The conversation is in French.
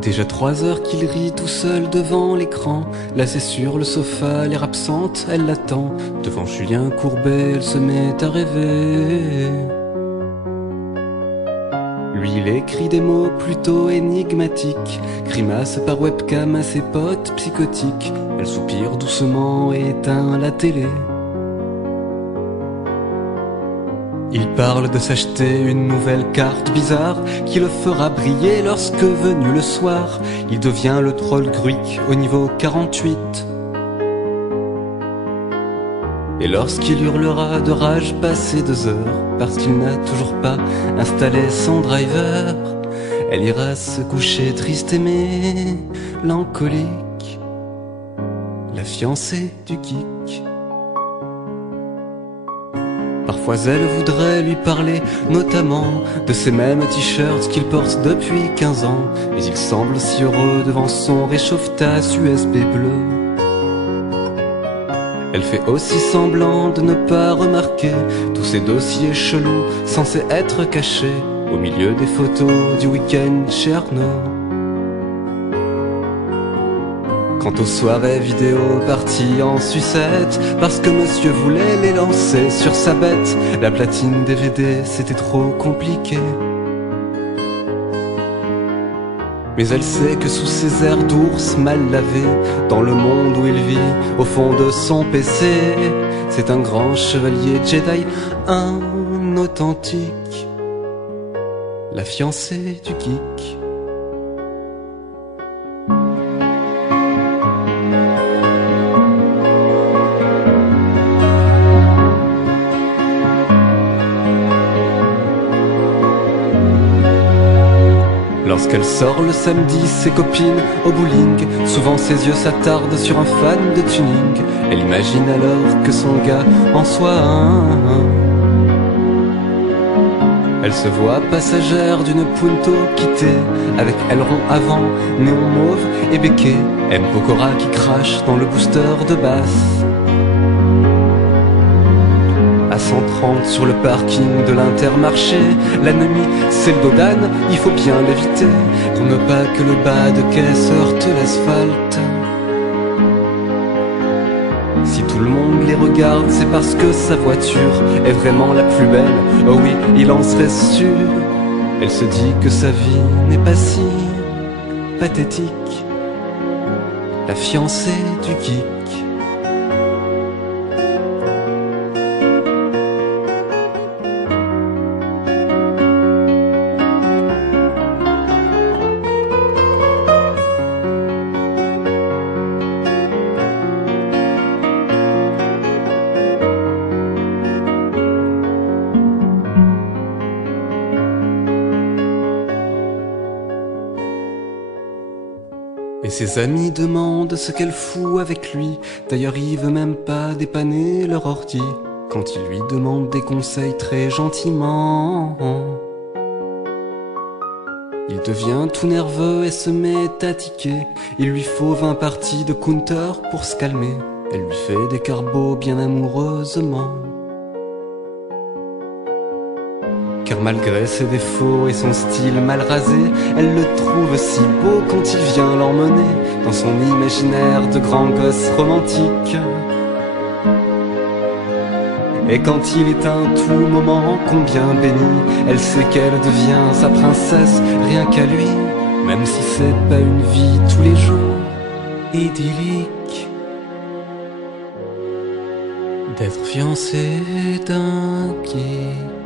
Déjà 3 heures qu'il rit tout seul devant l'écran. Là c'est sur le sofa, l'air absente, elle l'attend. Devant Julien Courbet, elle se met à rêver. Lui il écrit des mots plutôt énigmatiques, grimace par webcam à ses potes psychotiques. Elle soupire doucement et éteint la télé. Il parle de s'acheter une nouvelle carte bizarre qui le fera briller lorsque venu le soir, il devient le troll Gruic au niveau 48. Et lorsqu'il hurlera de rage passé 2 heures, parce qu'il n'a toujours pas installé son driver, elle ira se coucher triste et mélancolique, la fiancée du geek. Parfois elle voudrait lui parler notamment de ces mêmes t-shirts qu'il porte depuis 15 ans, mais il semble si heureux devant son réchauffe-tasse USB bleu. Elle fait aussi semblant de ne pas remarquer tous ces dossiers chelous censés être cachés au milieu des photos du week-end chez Arnaud. Quant aux soirées vidéo parties en sucette, parce que monsieur voulait les lancer sur sa bête, la platine DVD c'était trop compliqué. Mais elle sait que sous ses airs d'ours mal lavés, dans le monde où il vit, au fond de son PC, c'est un grand chevalier Jedi, un authentique, la fiancée du geek. Lorsqu'elle sort le samedi, ses copines au bowling, souvent ses yeux s'attardent sur un fan de tuning. Elle imagine alors que son gars en soit un. Elle se voit passagère d'une Punto quittée, avec aileron avant, néon mauve et béquet. M. Pokora qui crache dans le booster de basse. À 130 sur le parking de l'Intermarché, la nuit c'est le dos d'âne, il faut bien l'éviter, pour ne pas que le bas de caisse heurte l'asphalte. Si tout le monde les regarde, c'est parce que sa voiture est vraiment la plus belle. Oh oui, il en serait sûr. Elle se dit que sa vie n'est pas si pathétique, la fiancée du geek. Et ses amis demandent ce qu'elle fout avec lui. D'ailleurs il veut même pas dépanner leur ordi quand il lui demande des conseils très gentiment. Il devient tout nerveux et se met à tiquer. Il lui faut 20 parties de counter pour se calmer. Elle lui fait des carbos bien amoureusement. Car malgré ses défauts et son style mal rasé, elle le trouve si beau quand il vient l'emmener dans son imaginaire de grand gosse romantique. Et quand il est un tout moment combien béni, elle sait qu'elle devient sa princesse rien qu'à lui, même si c'est pas une vie tous les jours idyllique d'être fiancé d'un geek.